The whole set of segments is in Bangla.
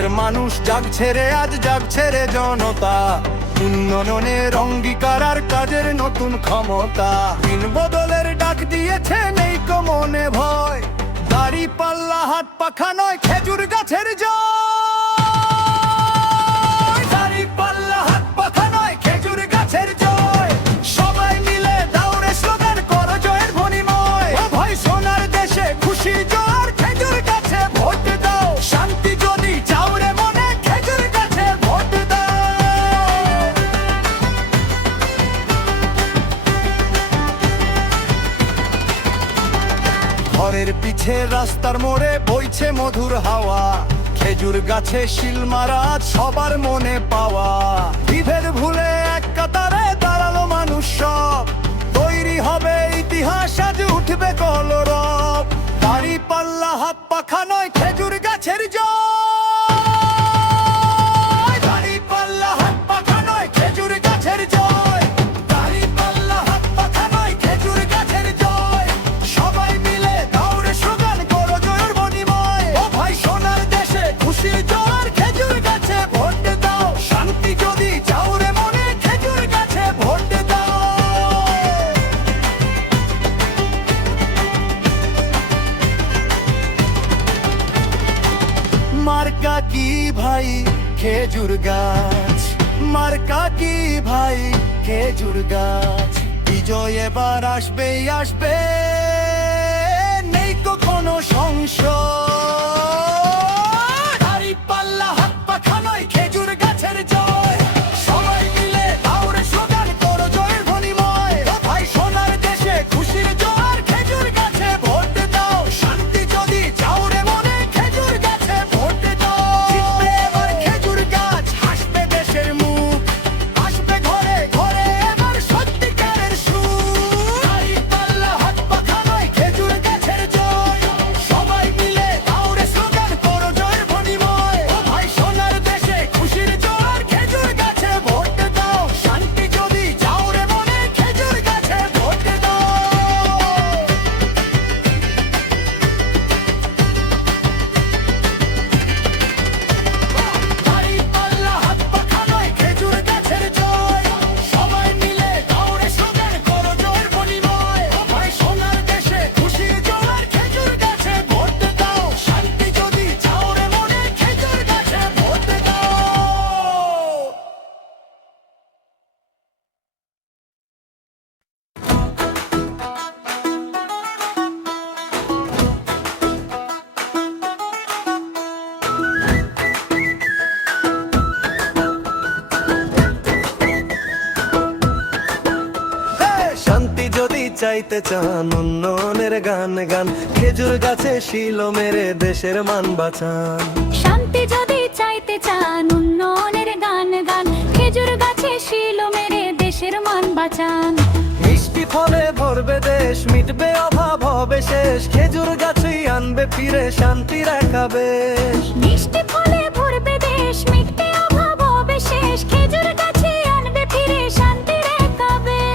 দেশের মানুষ জাগছে রে, আজ জাগছে রে জনতা। উন্নয়নের অঙ্গীকার আর কাজের নতুন ক্ষমতা। দিন বদলের ডাক দিয়েছে, নেই কো মনে ভয়। দাড়ি পাল্লা হাত পাখা নয়, খেজুর গাছের জয়। দাড়ি পাল্লা হাত পাখা নয়, খেজুর গাছের জয়। সবাই মিলে দাউড়ে স্লোগান করো জয়ের ধ্বনিময়। ও ভাই সোনার দেশে খুশি জোয়ার, খেজুর গাছে ভোট দাও। শান্তি যদি চাও রে মনে, খেজুর গাছে ভোট দাও। ঘরের পিছে রাস্তার মোড়ে বইছে মধুর হাওয়া। খেজুর গাছে শিল মারা সবার মনে পাওয়া। বিভেদ ভুলে এক কাতারে দাঁড়ালো মানুষ সব। তৈরি হবে ইতিহাস, আজ উঠবে কলরব। দাড়ি পাল্লা হাত পাখা নয়, খেজুর গাছের জয়। দাড়ি পাল্লা হাত পাখা নয়, খেজুর গাছের জয়। দাড়ি পাল্লা হাত পাখা নয়, খেজুর গাছের জয়। সবাই মিলে দাউড়ে স্লোগান করো জয়ের ধ্বনিময়। ও ভাই সোনার দেশে খুশি জোয়ার, খেজুর গাছে ভোট দাও। শান্তি যদি চাও রে মনে, খেজুর গাছে ভোট দাও। মার্কা কি ভাই খেজুর গাছ, মার্কা কি ভাই খেজুর গাছ। বিজয় এবার আসবেই আসবে, নেই কখনো সংশয়। দাড়ি পাল্লা হাত পাখা নয়, খেজুর গাছের জয়। সবাই মিলে দাউড়ে স্লোগান করো জয়ের ধ্বনিময়। ও ভাই সোনার দেশে খুশির জোয়ার, খেজুর গাছে ভোট দাও। শান্তি যদি চাও রে মনে, খেজুর গাছে ভোট দাও। জিতবে এবার খেজুর গাছ, হাসবে দেশের মুখ। আসবে ঘরে ঘরে এবার সত্যিকারের সুখ। দাড়ি পাল্লা হাত পাখা নয়, খেজুর গাছের জয়। সবাই মিলে দাউড়ে স্লোগান করো জয়ের ধ্বনিময়। ও ভাই সোনার দেশে খুশির জোয়ার, খেজুর গাছে ভোট দাও। শান্তি যদি চাও রে মনে, খেজুর গাছে ভোট দাও। দাড়ি পাল্লা হাত পাখা নয়, খেজুর গাছের জয়। সবাই মিলে দাউড়ে স্লোগান করো জয়ের ধ্বনিময়। ও ভাই সোনার দেশে খুশি জোয়ার, খেজুর গাছে ভোট দাও। শান্তি যদি চাও রে মনে, খেজুর গাছে ভোট দাও। শান্তি যদি চাইতে চান, উন্নয়নের গান গান। খেজুর গাছে শিল মেরে দেশের মান বাঁচান। শান্তি যদি চাইতে চান, উন্নয়নের গান গান। খেজুর গাছে শিল মেরে দেশের মান বাঁচান। মিষ্টি ফলে ভরবে দেশ, মিটবে অভাব হবে শেষ। খেজুর গাছেই আনবে ফিরে শান্তির একা বেশ। মিষ্টি ফলে ভরবে দেশ, মিটবে অভাব হবে শেষ। খেজুর গাছে আনবে ফিরে শান্তির একা বেশ।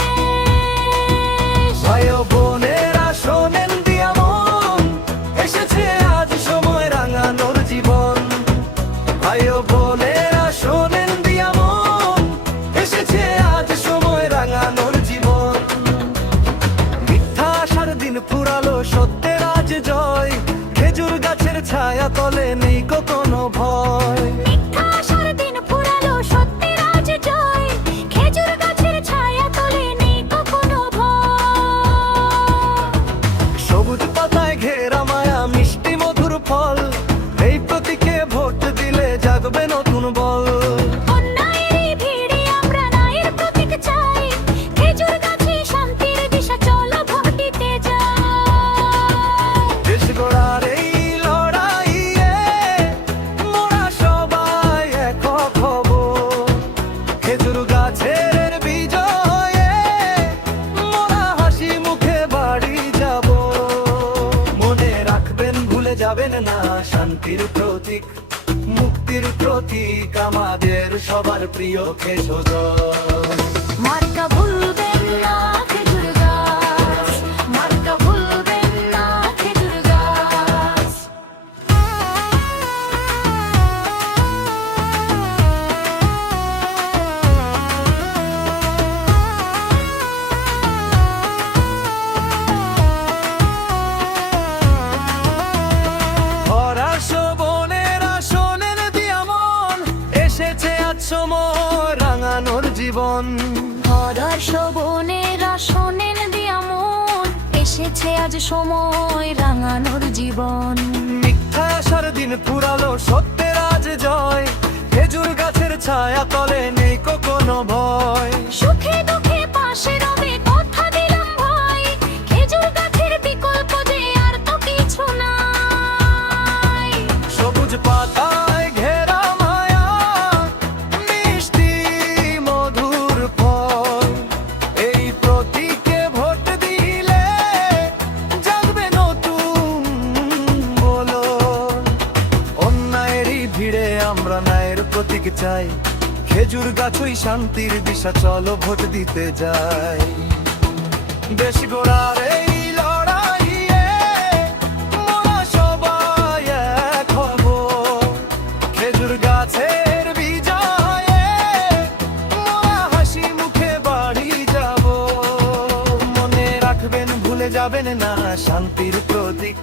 ভাই ও বোনেরা শোনেন দিয়া মন, এসেছে আজ সময় রাঙানোর জীবন। ভাই ও বোনেরা শোনেন দিয়া মন, এসেছে আজ সময় রাঙানোর জীবন। মিথ্যা আশার দিন ফুরালো, সত্যের আজ জয়। খেজুর গাছের ছায়া তলে নেই কোনো ভয়। মিথ্যা আশার দিন ফুরালো, সত্যের আজ জয়। খেজুর গাছের ছায়া তলে নেই কখনো ভয়। সবুজ পাতায় ঘেরা মায়া, মিষ্টি মধুর ফল। এই প্রতীকে ভোট দিলে জাগবে নতুন বল। অন্যায়েরই ভিড়ে আমরা ন্যায়ের প্রতীক চাই। খেজুর গাছে শান্তির দিশা, চলো ভোট দিতে যাই। দেশ গড়ার এই লড়াইয়ে মোরা সবাই একক হব। খেজুর গাছের বিজয়ে মোরা হাসি মুখে বাড়ি যাব। মনে রাখবেন, ভুলে যাবেন না, শান্তির প্রতীক, মুক্তির প্রতীক আমাদের সবার প্রিয় খেজুর। মার্কা ভুলবেন না, খেজুর গাছ। মার্কা ভুলবেন না, খেজুর গাছ। এসেছে আজ সময় রাঙানোর জীবন। মিথ্যা আসার দিন ফুরালো, সত্যের আজ জয়। খেজুর গাছের ছায়া তলে নেই কোনো ভয়। সুখে দুঃখে পাশে রবে কথা দিলাম ভাই, খেজুর গাছের বিকল্প যে আর তো কিছু নাই। সবুজ পাতায় ঘেরা মায়া, মিষ্টি মধুর ফল। এই প্রতীকে ভোট দিলে জাগবে নতুন বলো। অন্যায়েরই ভিড়ে আমরা ন্যায়ের প্রতীক চাই, খেজুর গাছই শান্তির দিশা, চলো ভোট দিতে যাই। দেশ গড়ার এই লড়াইয়ে মোরা সবাই এক হব, খেজুর গাছের বিজয়ে মোরা হাসি মুখে বাড়ি যাব। মনে রাখবেন, ভুলে যাবেন না, শান্তির প্রতীক,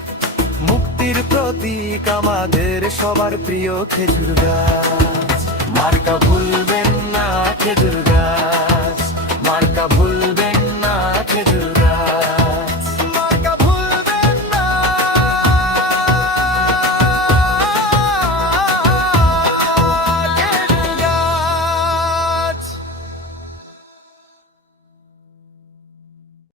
মুক্তির প্রতীক আমাদের সবার প্রিয় খেজুর গাছ। মার্কা ভুলবেন না খেজুর গাছ, মার্কা ভুলবেন